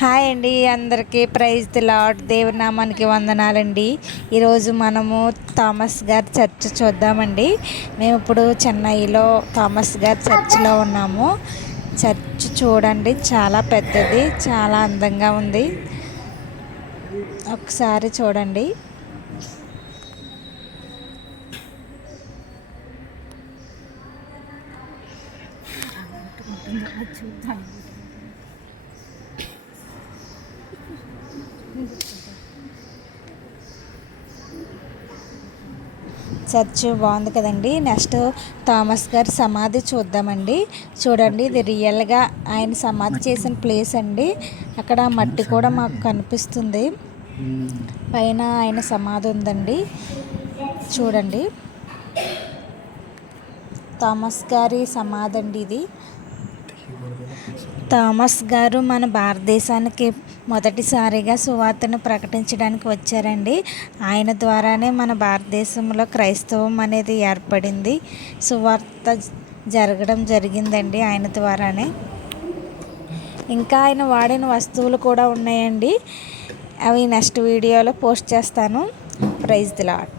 Hi అండి అందరికీ praise తిలాట్ lord దేవుని నామానికి వందనాలండి. ఈరోజు మనము థామస్ గారి చర్చ్ చూద్దామండి. మేము ఇప్పుడు చెన్నైలో థామస్ గారి చర్చ్లో ఉన్నాము. చర్చ్ చూడండి చాలా పెద్దది చాలా అందంగా ఉంది. ఒకసారి చూడండి. చూద్దాం చర్చ్ బాగుంది కదండి. నెక్స్ట్ థామస్ గారి సమాధి చూద్దామండి. చూడండి ఇది రియల్గా ఆయన సమాధి చేసిన ప్లేస్ అండి. అక్కడ మట్టి కూడా మాకు కనిపిస్తుంది. పైన ఆయన సమాధి ఉందండి. చూడండి. థామస్ గారి సమాధి అండి ఇది. థామస్ గారు మన భారతదేశానికి మొదటిసారిగా సువార్తను ప్రకటించడానికి వచ్చారండి. ఆయన ద్వారానే మన భారతదేశంలో క్రైస్తవం అనేది ఏర్పడింది. సువార్త జరగడం జరిగిందండి ఆయన ద్వారానే. ఇంకా ఆయన వాడిన వస్తువులు కూడా ఉన్నాయండి. అవి నెక్స్ట్ వీడియోలో పోస్ట్ చేస్తాను. Praise the lot